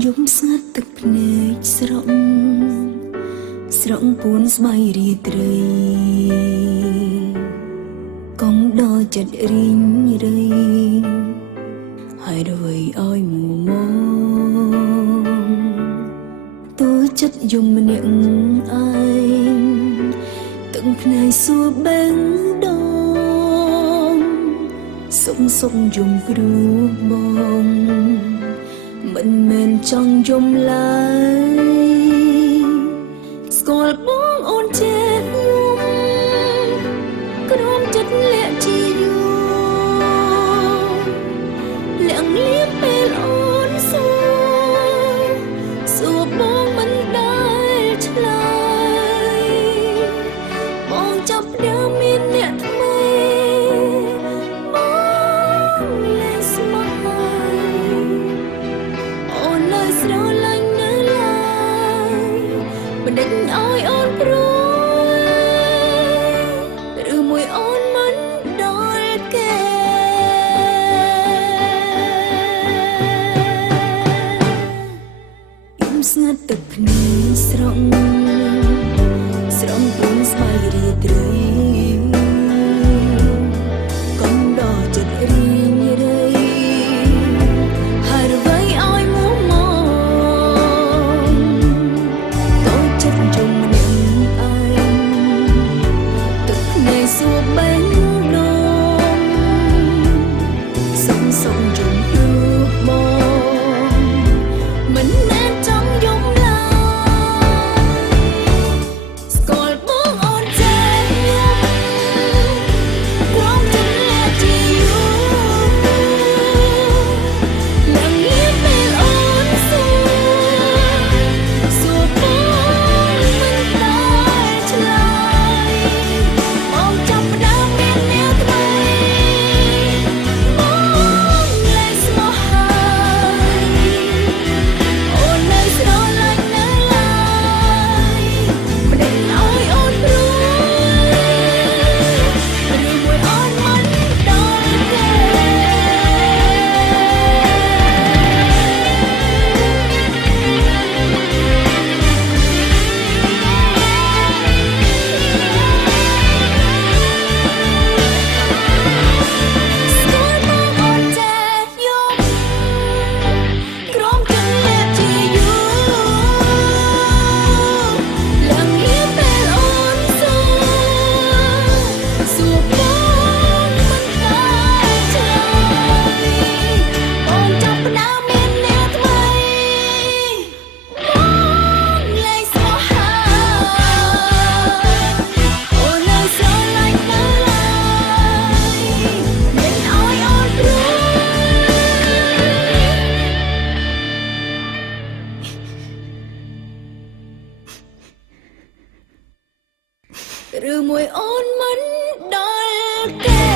យំស្ងាត់ទឹកភ្នែកស្រក់ពួនស្បៃរាត្រីកុំដល់ចិត្តរីងរៃហើយអ្វីឲ្យមួមតួចិត្តយំម្នាក់ឯងទឹកភ្នែកសួរបេងដងសុំយំព្រោះបងមិនមែនចង់យំឡើយស្គាល់បងអូនចេះយំក្រោមចិត្តលាក់ជាយូរលាក់លៀមពេលអូនសួរបងមិនដែលឆ្លើយបងចាប់ផ្ដើមមានអ្នកថ្មីបងលែងស្មោះអូនលើស្រឡាញ់នៅឡើយមិនដេញឲ្យអូនព្រួយឬមួយអូនមិនដល់គេយំស្ងាត់ទឹកភ្នែកស្រង់ពួនស្បៃរាត្រីកុំដល់ចិត្តរីងរៃហើយអ្វីឲ្យមួមតូចចិត្តយំម្នាក់ឯងទឹកភ្នែកសួរបេះដូងសុំយំព្រោះបងមិនមែនចង់យំឡើយស្គាល់បងអូនចេះយំក្រោមចិត្តលាក់ជាយូរលាក់លៀមពេលអូនសួរបងមិនដែលឆ្លើយបងចាប់ផ្ដើមមានអ្នកថ្មីបងលែងស្មោះហើយអូននៅស្រឡាញ់នៅឡើយមិនដេញឲ្យអូនព្រួយឬមួយអូនមិនដល់គេ ស្គាល់បងអូនចេះយំក្រោមចិត្តលាក់ជាយូរលាក់លៀមពេលអូនសួរបងមិនដែលឆ្លើយបងចាប់ផ្ដើមមានអ្នកថ្មីបងលែងស្មោះហើយអូននៅស្រឡាញ់នៅឡើយមិនឲ្យអូនព្រួយឬមួយអូនមិនដល់គេ